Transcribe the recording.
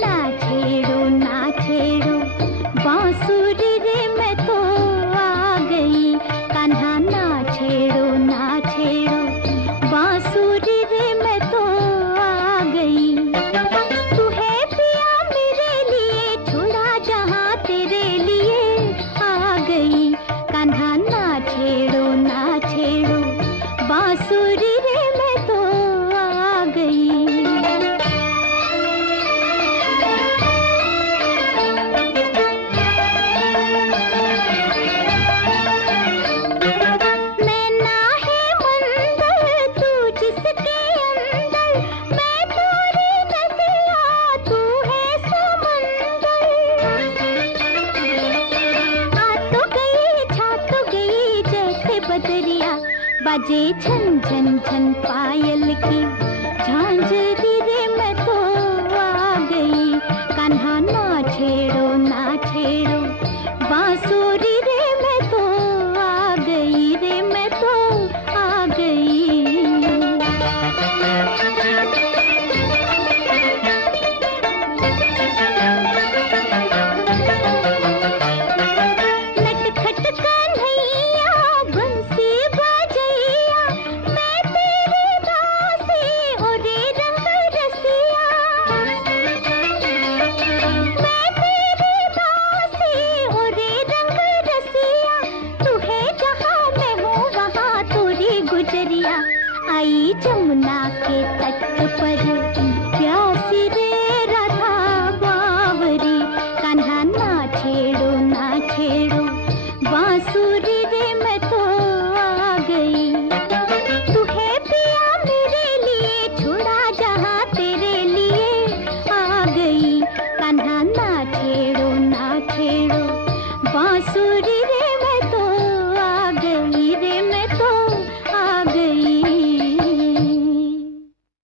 ना छेड़ो ना छेड़ो बांसुरी रे मैं तो आ गई। कान्हा ना छेड़ो ना छेड़ो बांसुरी रे मैं तो आ गई। तू है पिया मेरे लिए छोड़ा जहाँ तेरे लिए आ गई। कान्हा ना छेड़ो ना छेड़ो बांसुरी रे मैं तो आ गई। बाजे छन छन छन पायल की झांझरी रे मैं तो आ गई। कान्हा ना छेड़ो ना छेड़ो बांसुरी रे मैं तो आ गई रे मैं तो आ गई। नटखट कन्हैया बंसी बजैया मैं तेरे दासी ओरे रंग रसिया। मैं तेरे दासी ओरे रंग रसिया। तू है जहाँ मैं हूँ वहाँ तोरी गुजरिया। आई जमुना के तट पर प्यासी रे राधा बावरी। कान्हा ना छेड़ो ना छेड़ो बांसुरी